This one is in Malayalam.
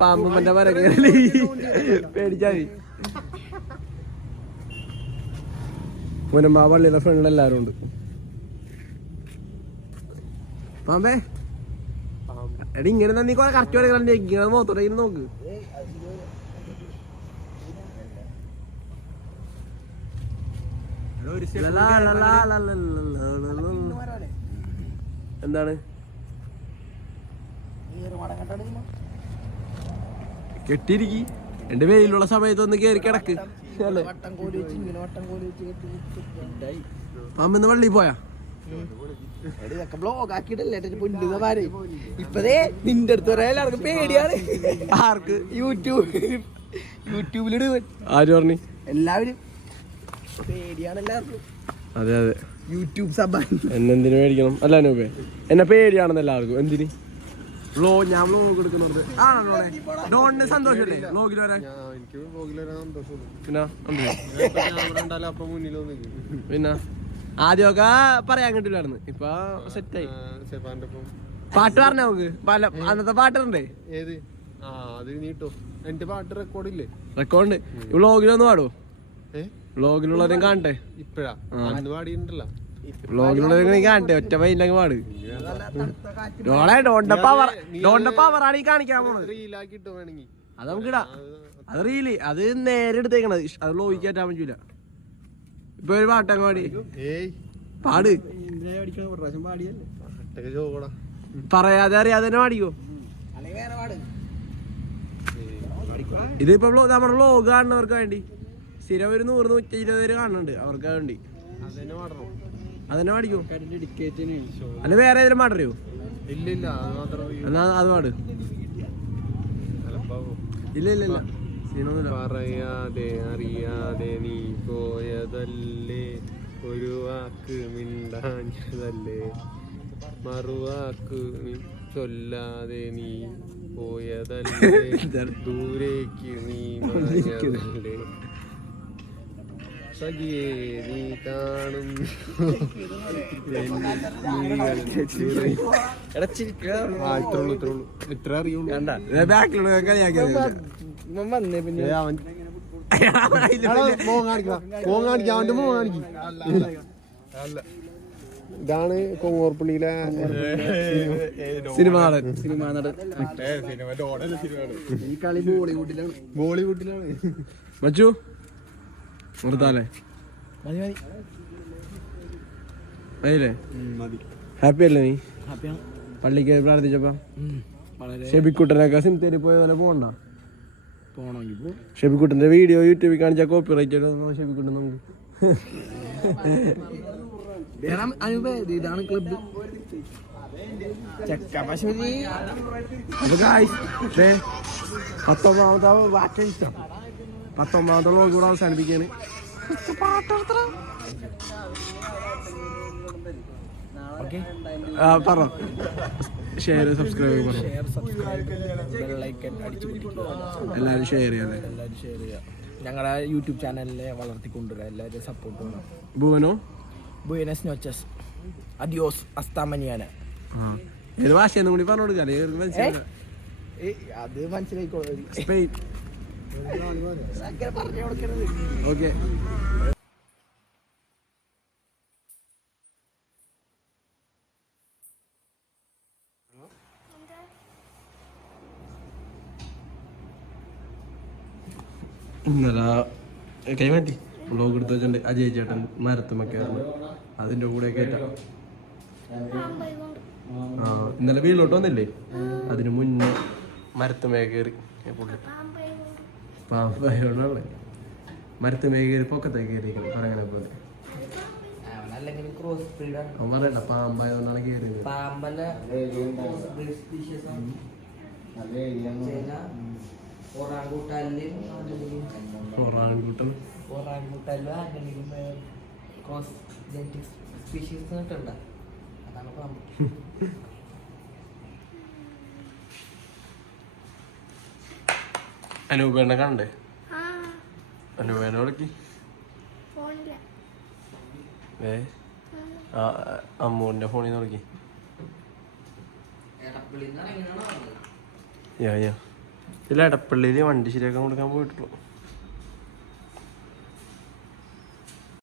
പാമ്പന്റെ മരം പേടിച്ചാതി മുനമ്പാ പള്ളിയുടെ ഫ്രണ്ടിൽ എല്ലാരും ഉണ്ട്. പാമ്പേ എടി ഇങ്ങനെ നീ കൊറേ കറക്റ്റ് എടുക്കണം. ഇങ്ങനെ മോത്തോടെ ഇങ്ങനെ നോക്ക്. എന്താണ് കെട്ടിയിരിക്കി എന്റെ വെയിലുള്ള സമയത്ത് ഒന്ന് കേറി കിടക്ക്. പാമ്പെന്ന് പള്ളി പോയാ ഇപ്പതേ നിന്റെ അടുത്ത് പറയാൻ പേടിയാണ്. ആർക്ക്? യൂട്യൂബിലിട്. ആര് പറഞ്ഞു? എല്ലാവരും പേടിയാണ് എല്ലാവർക്കും. അതെ അതെ യൂട്യൂബ് സബ് എന്നെന്തിനു മേടിക്കണം? അല്ല നൂപേ എന്നെ പേടിയാണെന്ന് എല്ലാവർക്കും. എന്തിന് ഞാൻ വ്ലോഗ് എടുക്കുന്നത് ഡോണിന് സന്തോഷല്ലേ വ്ലോഗിൽ വരാൻ? പിന്നെ ആദ്യമൊക്കെ പറയാൻ കിട്ടില്ലായിരുന്നു. ഇപ്പൊ സെറ്റായി. പാട്ട് പറഞ്ഞ നമുക്ക് അന്നത്തെ പാട്ടുണ്ടേ. റെക്കോർഡ് വ്ലോഗിലൊന്ന് പാടുവോ? വ്ലോഗിലുള്ളവരും കാണട്ടെ. വ്ലോഗിലുള്ളവരും കാണട്ടെ. ഒറ്റ പൈലങ്ങ് പാട്. ഡോണ്ട പവറാണ് ഈ കാണിക്കാൻ പോണത്. അത് നമുക്ക് ഇടാം. അത് റീല് അത് നേരെ എടുത്തേക്കണത്. അത് വ്ലോഗിൽ കയറ്റാൻ പറ്റൂല. ഇപ്പൊ ഒരു പാട്ടങ്ങ് പാടി പാട്. പറയാതെ അറിയാതെ തന്നെ പാടിക്കോ. ഇതിപ്പോ നമ്മുടെ വ്ലോഗ് കാണുന്നവർക്ക് വേണ്ടി സ്ഥിരം ഒരു 100-120 പേര് കാണുന്നുണ്ട്. അവർക്ക് വേണ്ടി അതന്നെ പാടിക്കോ. അല്ല വേറെ ഏതെങ്കിലും പാടറിയോ? എന്നാ അത് പാട്. ഇല്ല ഇല്ല ഇല്ല പറയാതെ അറിയാതെ നീ പോയതല്ലേ, ഒരു വാക്ക് മിണ്ടാഞ്ഞതല്ലേ, മറുവാക്ക് ചൊല്ലാതെ നീ പോയതല്ലേ, ദൂരേക്ക് നീ മാഞ്ഞതല്ലേ, സഖിയേ നീ കാണും ഇത്ര അറിയുള്ളൂ. ഇതാണ് കൊങ്ങോർപ്പള്ളിയിലെ സിനിമ നടൻ. ഈ കളി ബോളിവുഡിലാണ്. മച്ചു നിർത്താലേ? മതിയില്ലേ? ഹാപ്പി അല്ലേ നീ? പള്ളിക്ക് പ്രാർത്ഥിച്ചപ്പോ? ഷെബിക്കുട്ടനൊക്കെ സിംതേരി പോയ പോലെ പോകണ്ട. ഷെബിക്കുട്ടന്റെ വീഡിയോ യൂട്യൂബിൽ കാണിച്ചാൽ കോപ്പി റൈറ്റ് ഷെബിക്കുട്ടൻ നമുക്ക്. ഇതാണ് ക്ലബ്. പത്തൊമ്പതാമത്തെ വ്ലോഗ് കൂടെ അവസാനിപ്പിക്കാണ്. പറ ഷെയർ സബ്സ്ക്രൈബ് പറ. എല്ലാവരും ഷെയർ ചെയ്യാല്ലേ? ഞങ്ങളുടെ യൂട്യൂബ് ചാനലിനെ വളർത്തിക്കൊണ്ടുവരാം. എല്ലാവരും സപ്പോർട്ട് വേണം. ബുയനസ് നോച്ചസ് അഡിയോസ് ഹസ്ത മനിയാന. ഏത് ഭാഷയെന്നും കൂടി പറഞ്ഞു കൊടുക്കാം. അത് മനസ്സിലായിക്കോളൂ. സ്പെയിൻ. ഓക്കെ. ഇന്നലെ കൈമാറ്റി വ്ലോഗ് എടുത്ത് വെച്ചിട്ടുണ്ട്. അജയ് ചേട്ടൻ മരത്തുമൊക്കെ അതിൻ്റെ കൂടെ കയറ്റാം. ഇന്നലെ വീട്ടിലോട്ട് വന്നില്ലേ? അതിന് മുന്നേ മരത്തുമേ കയറി പുള്ളി പാമ്പായോണ്ടാണ് മരത്തുമേ കയറി പൊക്കത്തേക്ക് കയറിയിരിക്കണം. പറയണ പോലെ അവൻ പറയണ്ട പാമ്പായോണ്ടാണ് കയറിയത്. അനൂപേണ്ണ കണ്ടേ? അനൂപേനോടക്കി അമ്മൂന്റെ ഫോണിൽ നിന്ന് നോക്കി. ഇതിൽ എടപ്പള്ളിയിൽ വണ്ടി ശരിയാക്കാൻ കൊടുക്കാൻ പോയിട്ടുള്ളൂ.